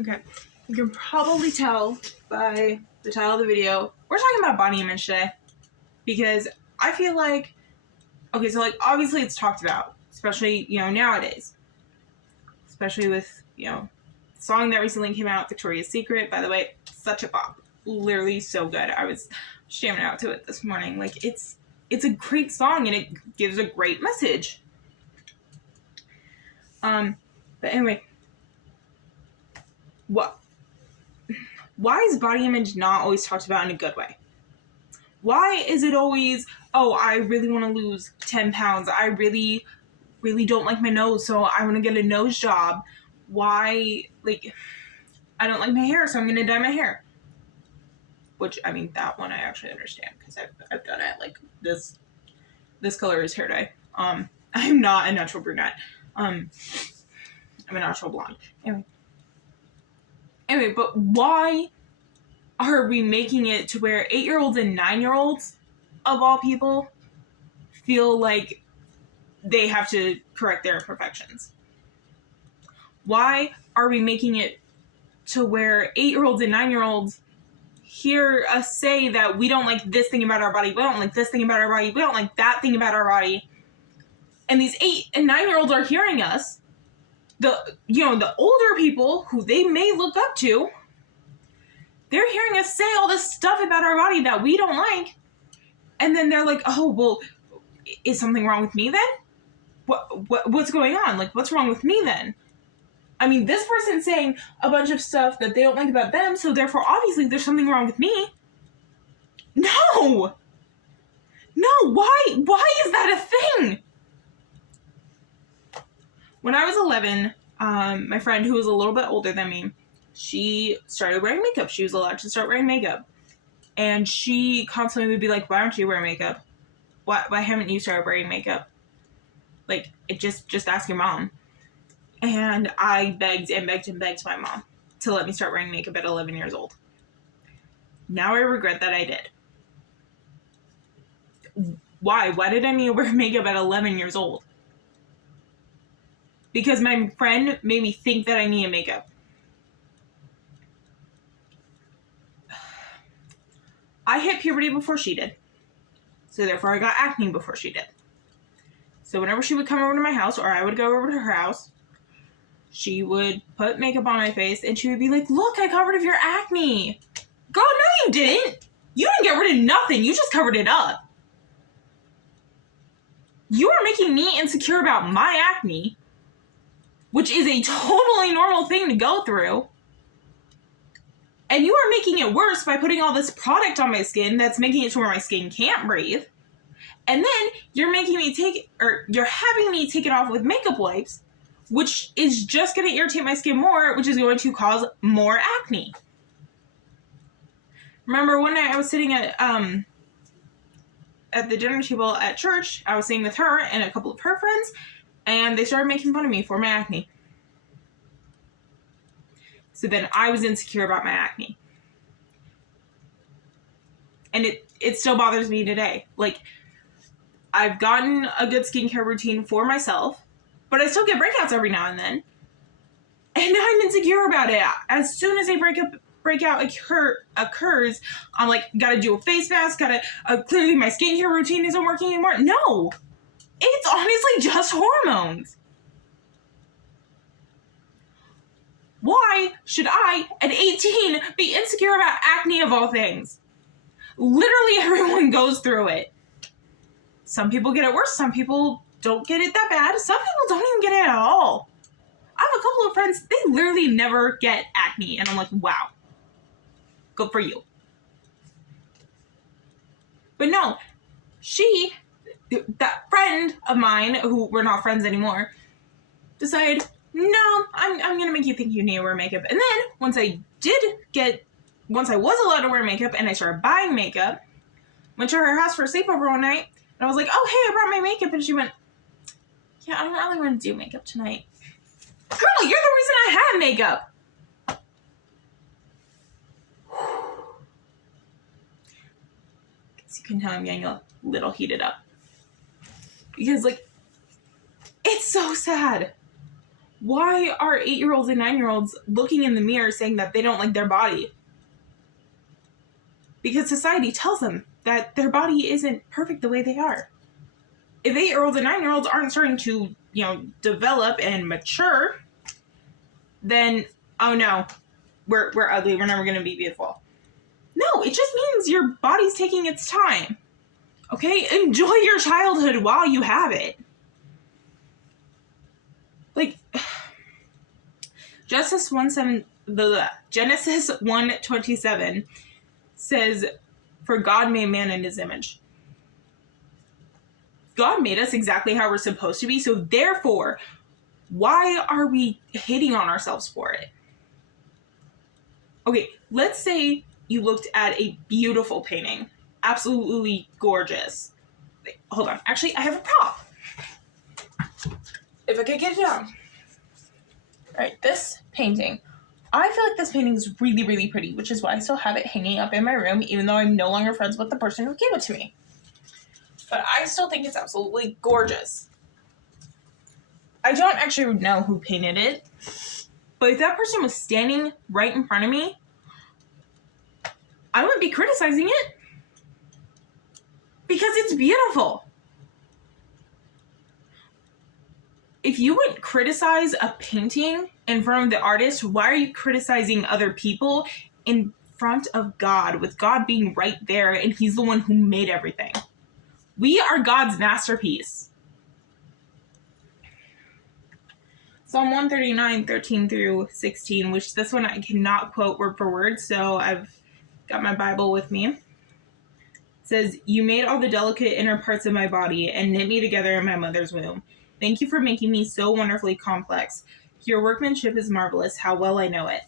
Okay. You can probably tell by the title of the video, we're talking about body image today. Because I feel like, okay, so like obviously it's talked about, especially, nowadays. Especially with, the song that recently came out, Victoria's Secret, by the way, such a bop. Literally so good. I was jamming out to it this morning. Like, it's a great song and it gives a great message. But anyway, why is body image not always talked about in a good way? Why is it always, oh, I really want to lose 10 pounds. I really, really don't like my nose, so I want to get a nose job. Why, like, I don't like my hair, so I'm going to dye my hair. Which, I mean, that one I actually understand, because I've done it. Like, this color is hair dye. I'm not a natural brunette. I'm a natural blonde. Anyway, but why are we making it to where 8-year-olds and 9-year-olds, of all people, feel like they have to correct their imperfections? Why are we making it to where 8-year-olds and 9-year-olds hear us say that we don't like this thing about our body, we don't like this thing about our body, we don't like that thing about our body, and these 8 and 9-year-olds are hearing us, the older people who they may look up to, they're hearing us say all this stuff about our body that we don't like, and then they're like, oh, well, is something wrong with me then? What's going on? Like, what's wrong with me then? I mean, this person's saying a bunch of stuff that they don't like about them, so therefore, obviously, there's something wrong with me. No, why is that a thing? When I was 11, my friend who was a little bit older than me, she started wearing makeup. She was allowed to start wearing makeup. And she constantly would be like, why aren't you wearing makeup? Why haven't you started wearing makeup? Like, just ask your mom. And I begged and begged and begged my mom to let me start wearing makeup at 11 years old. Now I regret that I did. Why? Why did I need to wear makeup at 11 years old? Because my friend made me think that I needed makeup. I hit puberty before she did. So therefore I got acne before she did. So whenever she would come over to my house, or I would go over to her house, she would put makeup on my face and she would be like, look, I got rid of your acne. Girl, no you didn't. You didn't get rid of nothing. You just covered it up. You are making me insecure about my acne, which is a totally normal thing to go through. And you are making it worse by putting all this product on my skin that's making it to where my skin can't breathe. And then you're having me take it off with makeup wipes, which is just going to irritate my skin more, which is going to cause more acne. Remember one night I was sitting at the dinner table at church. I was sitting with her and a couple of her friends, and they started making fun of me for my acne. So then I was insecure about my acne. And it still bothers me today. Like, I've gotten a good skincare routine for myself, but I still get breakouts every now and then. And I'm insecure about it. As soon as a breakout occurs, I'm like, gotta do a face mask, clearly my skincare routine isn't working anymore. No! It's honestly just hormones. Why should I, at 18, be insecure about acne of all things? Literally everyone goes through it. Some people get it worse, some people don't get it that bad, some people don't even get it at all. I have a couple of friends, they literally never get acne, and I'm like, wow. Good for you. But no, that friend of mine, who we're not friends anymore, decided, no, I'm going to make you think you need to wear makeup. And then, once I was allowed to wear makeup and I started buying makeup, went to her house for a sleepover one night, and I was like, oh, hey, I brought my makeup. And she went, yeah, I don't really want to do makeup tonight. Girl, you're the reason I have makeup. As you can tell, I'm getting a little heated up. Because, like, it's so sad. Why are 8-year-olds and 9-year-olds looking in the mirror saying that they don't like their body? Because society tells them that their body isn't perfect the way they are. If 8-year-olds and 9-year-olds aren't starting to, develop and mature, then, oh no, we're ugly, we're never going to be beautiful. No, it just means your body's taking its time. Okay? Enjoy your childhood while you have it. Like, Genesis 1:27 says, "For God made man in his image." God made us exactly how we're supposed to be, so therefore, why are we hating on ourselves for it? Okay, let's say you looked at a beautiful painting, absolutely gorgeous. Wait, hold on, actually, I have a prop. If I could get it down. Alright, this painting. I feel like this painting is really, really pretty, which is why I still have it hanging up in my room, even though I'm no longer friends with the person who gave it to me. But I still think it's absolutely gorgeous. I don't actually know who painted it, but if that person was standing right in front of me, I wouldn't be criticizing it because it's beautiful. If you wouldn't criticize a painting in front of the artist, why are you criticizing other people in front of God, with God being right there and he's the one who made everything? We are God's masterpiece. Psalm 139, 13 through 16, which this one I cannot quote word for word, so I've got my Bible with me. It says, "You made all the delicate inner parts of my body and knit me together in my mother's womb. Thank you for making me so wonderfully complex. Your workmanship is marvelous. How well I know it.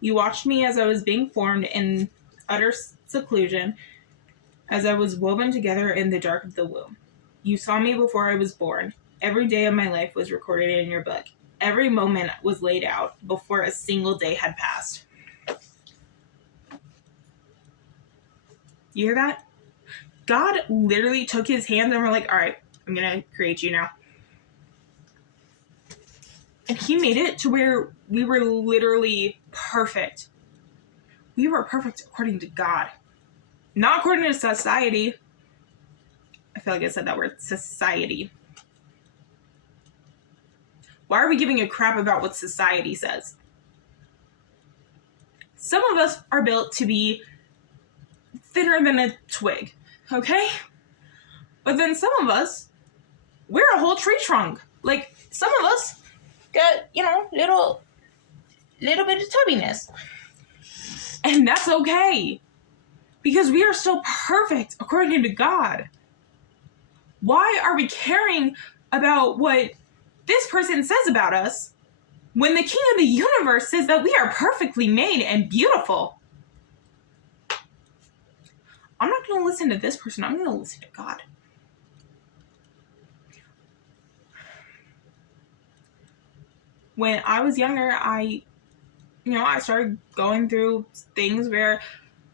You watched me as I was being formed in utter seclusion, as I was woven together in the dark of the womb. You saw me before I was born. Every day of my life was recorded in your book. Every moment was laid out before a single day had passed." You hear that? God literally took his hands and were like, all right, I'm going to create you now. And he made it to where we were literally perfect. We were perfect according to God. Not according to society. I feel like I said that word, society. Why are we giving a crap about what society says? Some of us are built to be thinner than a twig, okay? But then some of us, we're a whole tree trunk. Like, some of us got, little bit of tubbiness. And that's okay. Because we are still perfect according to God. Why are we caring about what this person says about us when the King of the universe says that we are perfectly made and beautiful? I'm not going to listen to this person. I'm going to listen to God. When I was younger, I started going through things where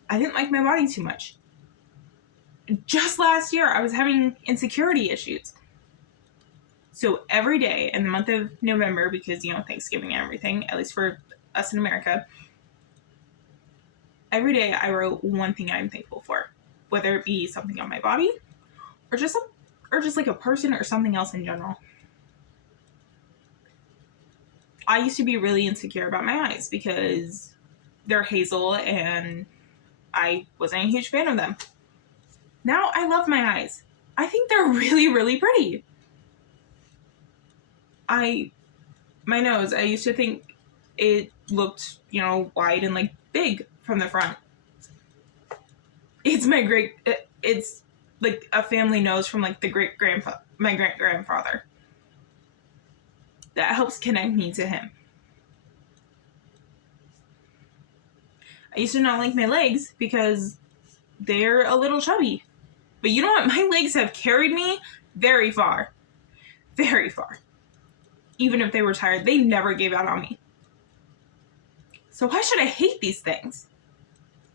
I didn't like my body too much. Just last year, I was having insecurity issues. So every day in the month of November, because, Thanksgiving and everything, at least for us in America, every day I wrote one thing I'm thankful for, whether it be something on my body or just like a person or something else in general. I used to be really insecure about my eyes because they're hazel and I wasn't a huge fan of them. Now I love my eyes. I think they're really, really pretty. My nose, I used to think it looked, wide and big from the front. It's it's like a family nose from my great grandfather. That helps connect me to him. I used to not like my legs because they're a little chubby. But you know what? My legs have carried me very far. Very far. Even if they were tired, they never gave out on me. So why should I hate these things?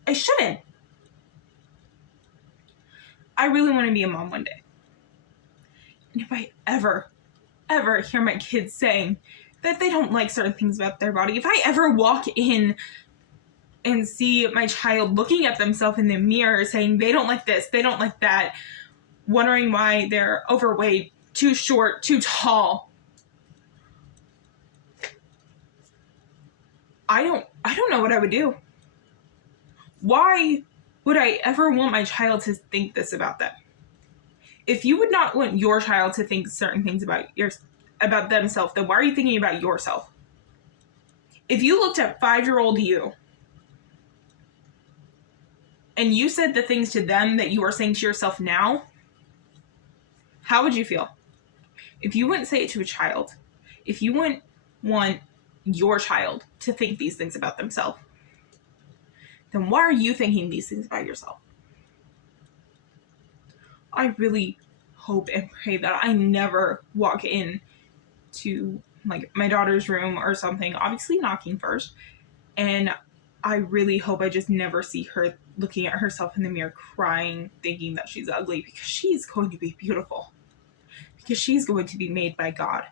I shouldn't. I really want to be a mom one day. And if I ever ever hear my kids saying that they don't like certain things about their body, if I ever walk in and see my child looking at themselves in the mirror saying they don't like this, they don't like that, wondering why they're overweight, too short, too tall, I don't know what I would do. Why would I ever want my child to think this about them? If you would not want your child to think certain things about themselves, then why are you thinking about yourself? If you looked at 5-year-old you and you said the things to them that you are saying to yourself now, how would you feel? If you wouldn't say it to a child, if you wouldn't want your child to think these things about themselves, then why are you thinking these things about yourself? I really hope and pray that I never walk in to like my daughter's room or something, obviously knocking first, and I really hope I just never see her looking at herself in the mirror crying, thinking that she's ugly, because she's going to be beautiful, because she's going to be made by God.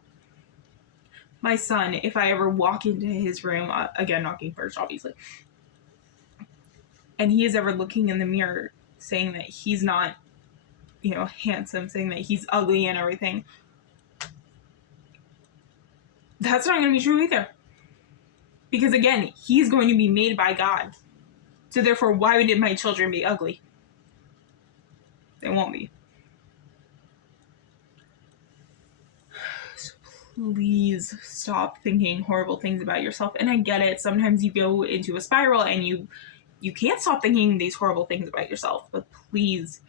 My son, if I ever walk into his room, again knocking first obviously, and he is ever looking in the mirror saying that he's not, handsome, saying that he's ugly and everything, that's not going to be true either. Because again, he's going to be made by God. So therefore, why would my children be ugly? They won't be. So please stop thinking horrible things about yourself. And I get it. Sometimes you go into a spiral and you can't stop thinking these horrible things about yourself. But please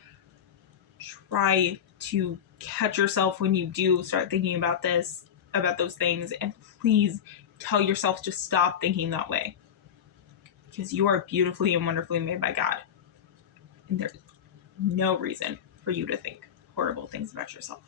try to catch yourself when you do start thinking about those things, and please tell yourself to stop thinking that way, because you are beautifully and wonderfully made by God, and there's no reason for you to think horrible things about yourself.